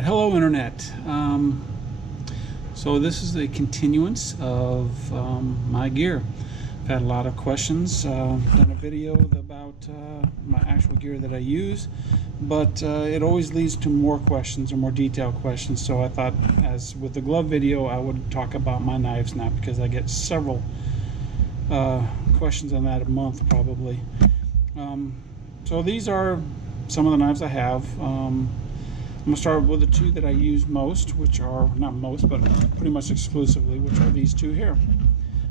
Alright, hello Internet. So this is the continuance of my gear. I've had a lot of questions, done a video about my actual gear that I use, but it always leads to more questions or more detailed questions, so I thought, as with the glove video, I would talk about my knives now, because I get several questions on that a month probably. So these are some of the knives I have. I'm going to start with the two that I use most, which are, not most, but pretty much exclusively, which are these two here.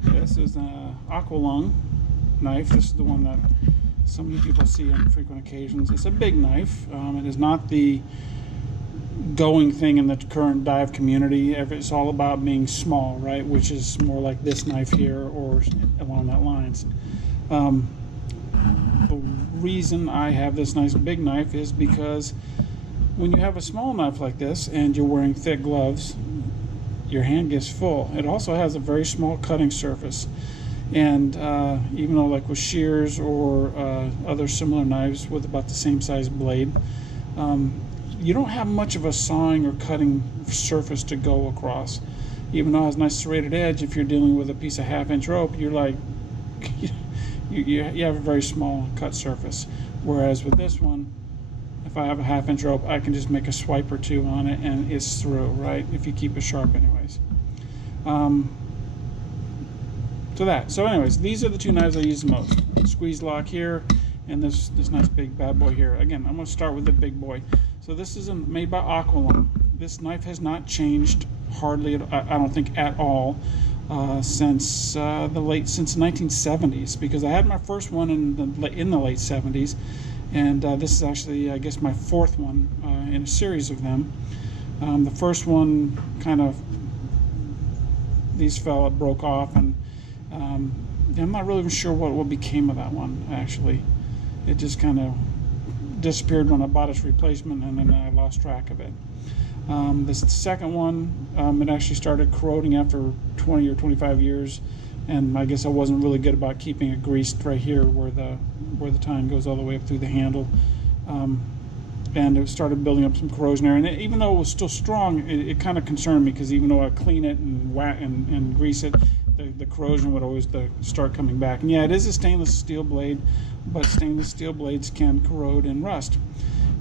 This is an Aqualung knife. This is the one that so many people see on frequent occasions. It's a big knife. It is not the going thing in the current dive community. It's all about being small, right? Which is more like this knife here or along that lines. The reason I have this nice big knife is because when you have a small knife like this and you're wearing thick gloves, your hand gets full. It also has a very small cutting surface, and even though, like with shears or other similar knives with about the same size blade, you don't have much of a sawing or cutting surface to go across. Even though it has a nice serrated edge, if you're dealing with a piece of 1/2-inch rope, you're like you have a very small cut surface. Whereas with this one, if I have a 1/2-inch rope, I can just make a swipe or two on it and it's through, right? If you keep it sharp anyways. So anyways, these are the two knives I use the most. Squeeze lock here, and this nice big bad boy here. Again, I'm going to start with the big boy. So this is made by Aqualung. This knife has not changed hardly, I don't think, at all since the 1970s, because I had my first one in the late 70s. And this is actually, I guess, my fourth one in a series of them. The first one these broke off, and I'm not really even sure what became of that one, actually. It just kind of disappeared when I bought its replacement, and then I lost track of it. This second one, it actually started corroding after 20 or 25 years, and I guess I wasn't really good about keeping it greased right here where the tine goes all the way up through the handle, and it started building up some corrosion there. And even though it was still strong, it kind of concerned me, because even though I clean it and grease it, the corrosion would always start coming back. And yeah, it is a stainless steel blade, but stainless steel blades can corrode and rust.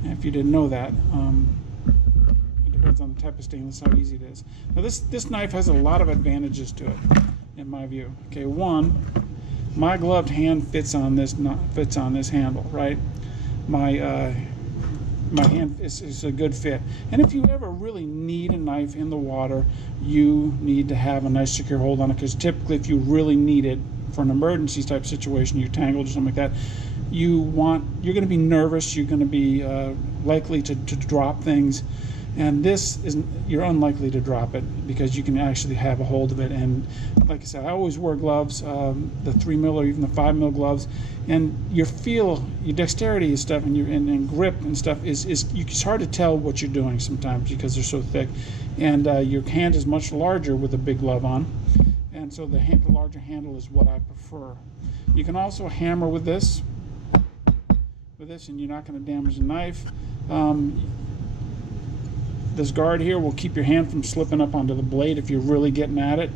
And if you didn't know that, it depends on the type of stainless, how easy it is. Now this knife has a lot of advantages to it, in my view. Okay, one, my gloved hand fits on this handle, right? My hand is a good fit. And if you ever really need a knife in the water, you need to have a nice secure hold on it, because typically if you really need it for an emergency type situation, you're tangled or something like that, you're going to be nervous, you're going to be likely to drop things. And this you're unlikely to drop it, because you can actually have a hold of it. And like I said, I always wear gloves, the 3mm or even the 5mm gloves, and your dexterity and stuff, and grip and stuff it's hard to tell what you're doing sometimes, because they're so thick. And your hand is much larger with a big glove on, and so the larger handle is what I prefer. You can also hammer with this, and you're not going to damage the knife. This guard here will keep your hand from slipping up onto the blade if you're really getting at it,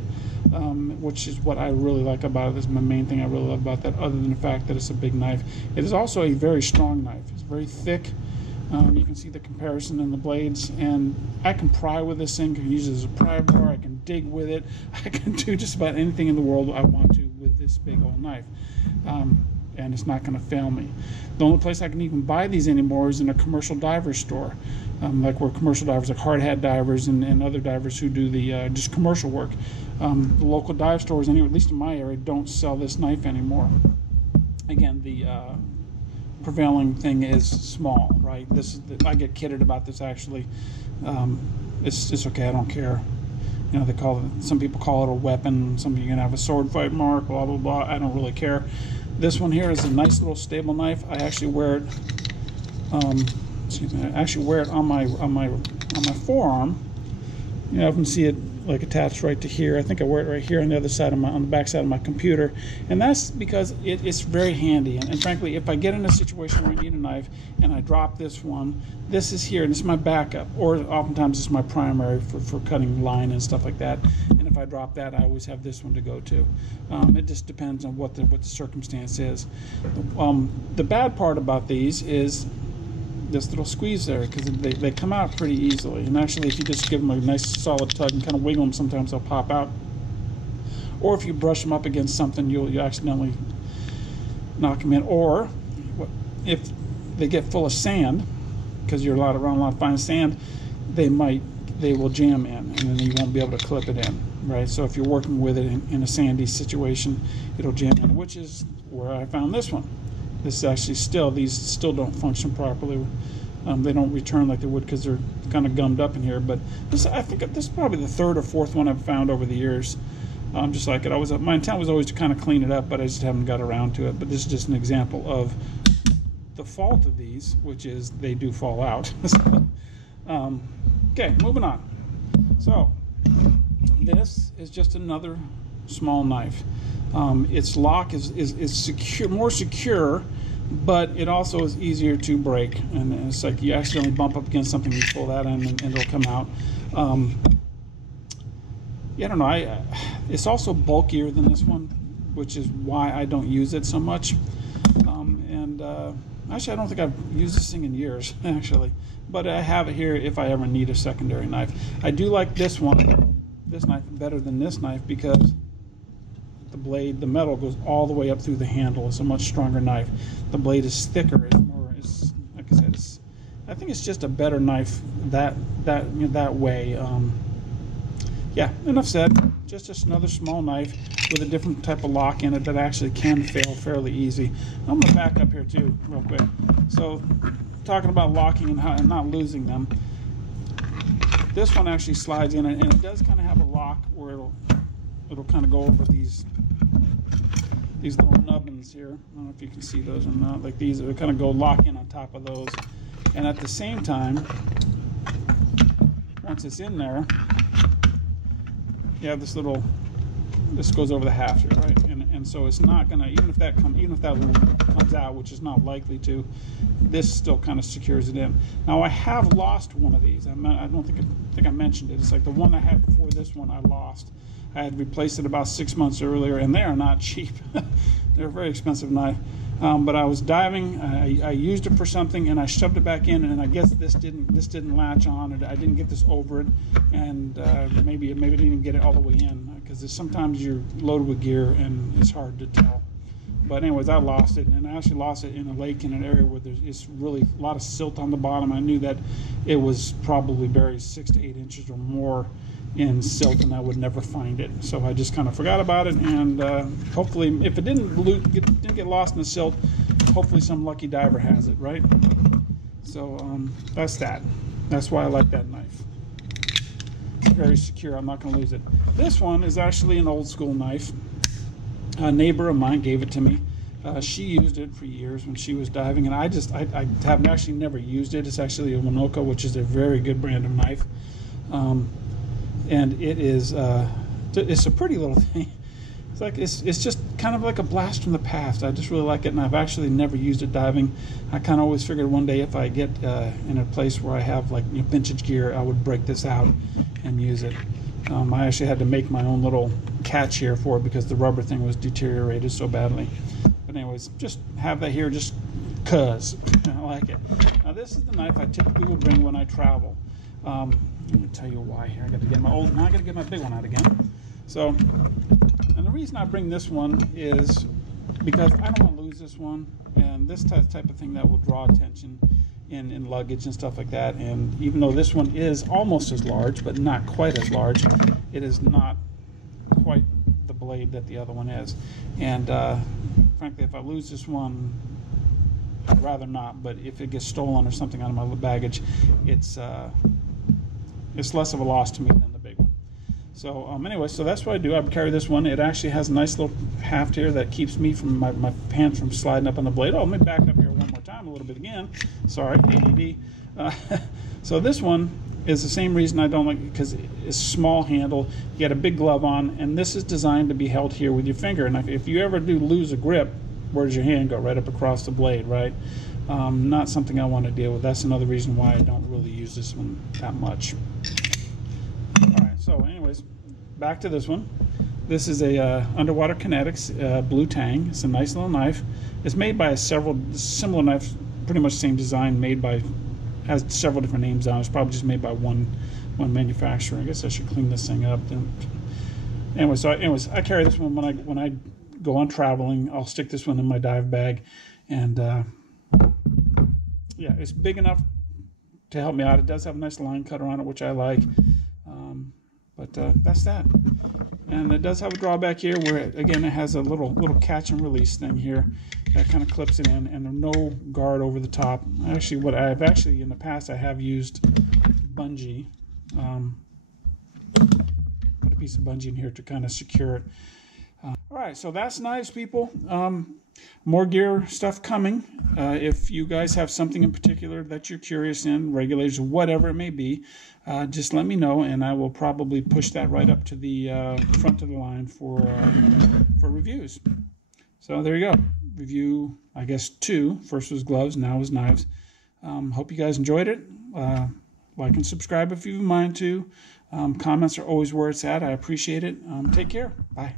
which is what I really like about it. This is my main thing I really love about that, other than the fact that it's a big knife. It is also a very strong knife. It's very thick. You can see the comparison in the blades, and I can pry with this thing. I can use it as a pry bar. I can dig with it. I can do just about anything in the world I want to with this big old knife. And it's not going to fail me. The only place I can even buy these anymore is in a commercial diver store, like where commercial divers, like hard hat divers and other divers who do the just commercial work. The local dive stores, anyway, at least in my area, don't sell this knife anymore. Again, the prevailing thing is small, right? I get kidded about this, actually. It's okay, I don't care. You know, some people call it a weapon. Some of you can have a sword fight mark, blah blah blah. I don't really care. This one here is a nice little stable knife. I actually wear it. Excuse me. I actually wear it on my forearm. You often see it like attached right to here. I think I wear it right here on the other side of on the back side of my computer, and that's because it's very handy. And frankly, if I get in a situation where I need a knife and I drop this one, this is here, and this is my backup, or oftentimes it's my primary for cutting line and stuff like that. And if I drop that, I always have this one to go to. It just depends on what the circumstance is. The bad part about these is this little squeeze there, because they come out pretty easily, and actually if you just give them a nice solid tug and kind of wiggle them, sometimes they'll pop out. Or if you brush them up against something, you'll accidentally knock them in. Or if they get full of sand, because you're around a lot of fine sand, they will jam in, and then you won't be able to clip it in, right? So if you're working with it in a sandy situation, it'll jam in, which is where I found this one. This is actually these still don't function properly. They don't return like they would because they're kind of gummed up in here. But I think this is probably the third or fourth one I've found over the years. Just like it, my intent was always to kind of clean it up, but I just haven't got around to it. But this is just an example of the fault of these, which is they do fall out. Okay, moving on. So this is just another small knife. Its lock is secure, more secure, but it also is easier to break. And it's like you accidentally bump up against something, you pull that in, and it'll come out. Yeah, I don't know. It's also bulkier than this one, which is why I don't use it so much. Actually, I don't think I've used this thing in years, actually. But I have it here if I ever need a secondary knife. I do like this knife better than this knife because the blade, the metal goes all the way up through the handle. It's a much stronger knife. The blade is thicker. Like I said, I think it's just a better knife that way. Yeah, enough said. Just another small knife with a different type of lock in it that actually can fail fairly easy. I'm going to back up here too, real quick. So, talking about locking and not losing them. This one actually slides in, and it does kind of have a lock where it'll kind of go over these little nubbins here. I don't know if you can see those or not. Like these, it'll kind of go lock in on top of those. And at the same time, once it's in there, you have this goes over the haft here, right? And so it's not gonna, even if that comes out, which is not likely to, this still kind of secures it in. Now I have lost one of these. I think I mentioned it. It's like the one I had before this one I lost. I had replaced it about 6 months earlier, and they are not cheap. They're a very expensive knife. But I was diving. I used it for something, and I shoved it back in, and I guess this didn't latch on, or I didn't get this over it, and maybe it didn't even get it all the way in, because sometimes you're loaded with gear and it's hard to tell. But anyways, I lost it, and I actually lost it in a lake in an area where it's really a lot of silt on the bottom. I knew that it was probably buried 6 to 8 inches or more in silt, and I would never find it. So I just kind of forgot about it, and hopefully, if it didn't get lost in the silt, hopefully some lucky diver has it, right? So that's that. That's why I like that knife. It's very secure. I'm not going to lose it. This one is actually an old school knife. A neighbor of mine gave it to me. She used it for years when she was diving, and I have actually never used it. It's actually a Winoka, which is a very good brand of knife. And it is it's a pretty little thing. It's just kind of like a blast from the past. I just really like it, and I've actually never used it diving. I kind of always figured one day if I get in a place where I have like vintage gear, I would break this out and use it. I actually had to make my own little catch here for it because the rubber thing was deteriorated so badly. But anyways, just have that here just cuz I like it. Now this is the knife I typically will bring when I travel. Let me tell you why here. I got to get now I got to get my big one out again. So, and the reason I bring this one is because I don't want to lose this one, and this type of thing that will draw attention in luggage and stuff like that. And even though this one is almost as large, but not quite as large, it is not quite the blade that the other one is. And frankly, if I lose this one, I'd rather not. But if it gets stolen or something out of my baggage, it's less of a loss to me than the big one. So anyway, so that's what I do. I carry this one. It actually has a nice little haft here that keeps me from my hands from sliding up on the blade. Oh, let me back up here one more time a little bit again. Sorry, ADD. So this one is the same reason I don't like it, because it's small handle. You got a big glove on, and this is designed to be held here with your finger. And if you ever do lose a grip, where does your hand go? Right up across the blade, right? Not something I want to deal with. That's another reason why I don't really use this one that much. All right, so anyways, back to this one. This is a Underwater Kinetics Blue Tang. It's a nice little knife. It's made by several similar knives, pretty much the same design, has several different names on it. It's probably just made by one manufacturer. I guess I should clean this thing up. Anyways, I carry this one when I go on traveling. I'll stick this one in my dive bag, and yeah, it's big enough to help me out. It does have a nice line cutter on it, which I like. But that's that. And it does have a drawback here where, again, it has a little catch and release thing here that kind of clips it in, and there's no guard over the top. Actually, in the past, I have used bungee. Put a piece of bungee in here to kind of secure it. All right, so that's knives, people. More gear stuff coming. If you guys have something in particular that you're curious in, regulators, whatever it may be, just let me know, and I will probably push that right up to the front of the line for reviews. So there you go. Review, I guess, 2. First was gloves, now is knives. Hope you guys enjoyed it. Like and subscribe if you mind to. Comments are always where it's at. I appreciate it. Take care. Bye.